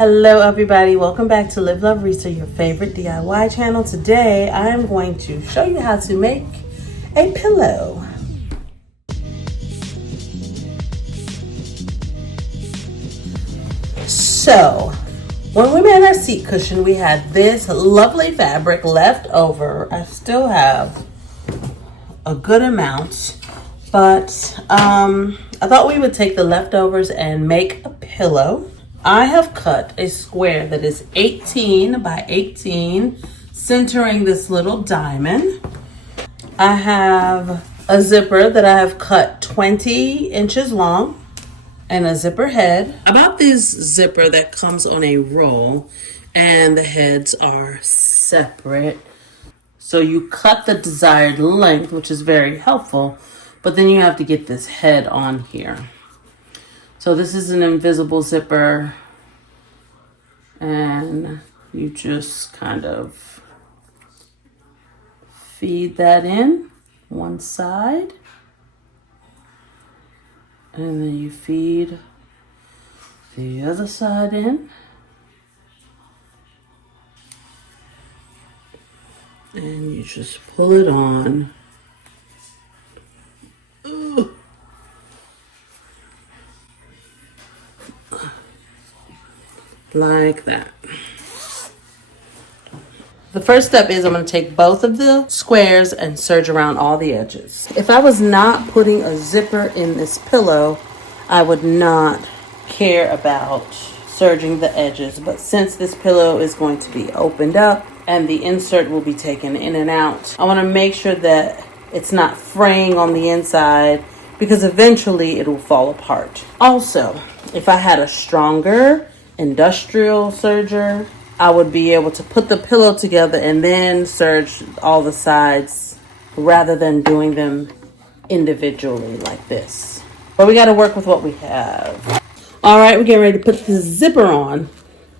Hello everybody, welcome back to Live Love Risa, your favorite DIY channel. Today I am going to show you how to make a pillow. So, when we made our seat cushion, we had this lovely fabric left over. I still have a good amount, but I thought we would take the leftovers and make a pillow. I have cut a square that is 18 by 18, centering this little diamond. I have a zipper that I have cut 20 inches long and a zipper head. I bought this zipper that comes on a roll and the heads are separate. So you cut the desired length, which is very helpful, but then you have to get this head on here. So this is an invisible zipper, and you just kind of feed that in one side, and then you feed the other side in, and you just pull it on. Ooh. Like that. The first step is I'm going to take both of the squares and serge around all the edges. If I was not putting a zipper in this pillow, I would not care about serging the edges. But since this pillow is going to be opened up and the insert will be taken in and out, I want to make sure that it's not fraying on the inside, because eventually it will fall apart. Also, if I had a stronger industrial serger, I would be able to put the pillow together and then serge all the sides rather than doing them individually like this. But we got to work with what we have. All right, we're getting ready to put the zipper on.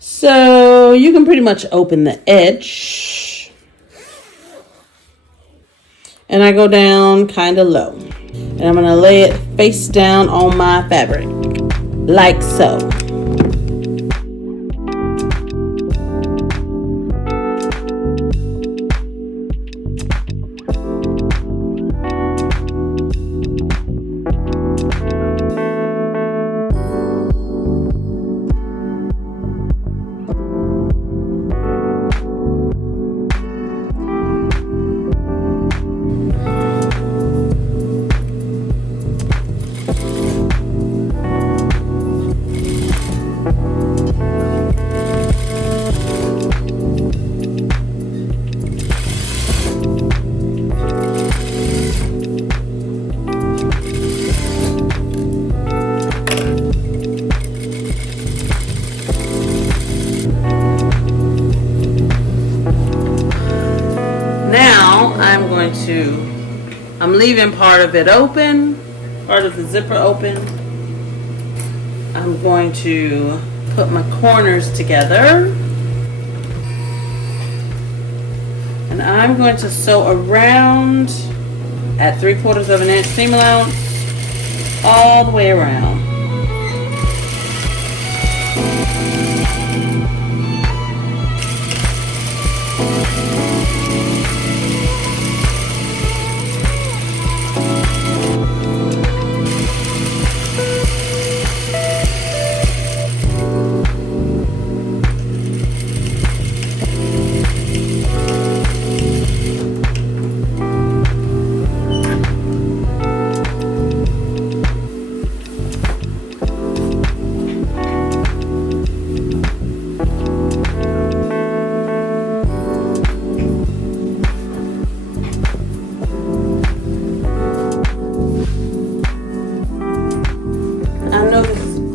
So you can pretty much open the edge. And I go down kind of low. And I'm going to lay it face down on my fabric, like so. I'm leaving part of it open, part of the zipper open. I'm going to put my corners together. And I'm going to sew around at 3/4 of an inch seam allowance all the way around.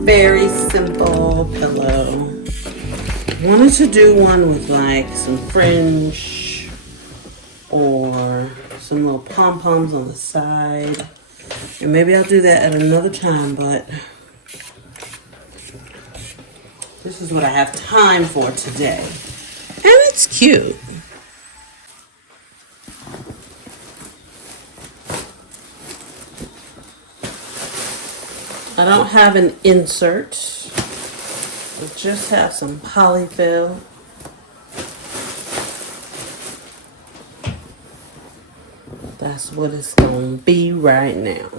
Very simple pillow. Wanted to do one with like some fringe or some little pom-poms on the side, and maybe I'll do that at another time, but this is what I have time for today, and it's cute. I don't have an insert, just have some polyfill. That's what it's gonna be right now.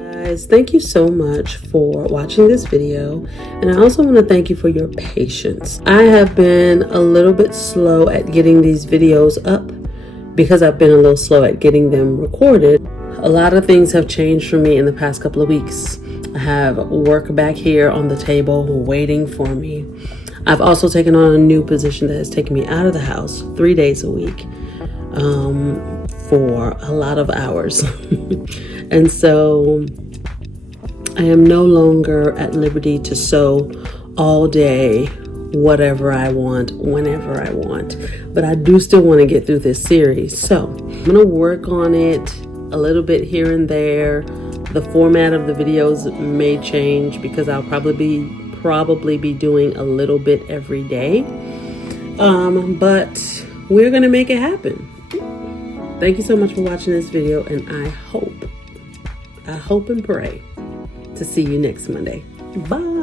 Guys, thank you so much for watching this video, and I also want to thank you for your patience. I have been a little bit slow at getting these videos up because I've been a little slow at getting them recorded. A lot of things have changed for me in the past couple of weeks. I have work back here on the table waiting for me. I've also taken on a new position that has taken me out of the house 3 days a week for a lot of hours. And so I am no longer at liberty to sew all day, whatever I want, whenever I want. But I do still want to get through this series. So I'm going to work on it a little bit here and there. The format of the videos may change because I'll probably be doing a little bit every day. But we're going to make it happen. Thank you so much for watching this video, and I hope and pray to see you next Monday. Bye.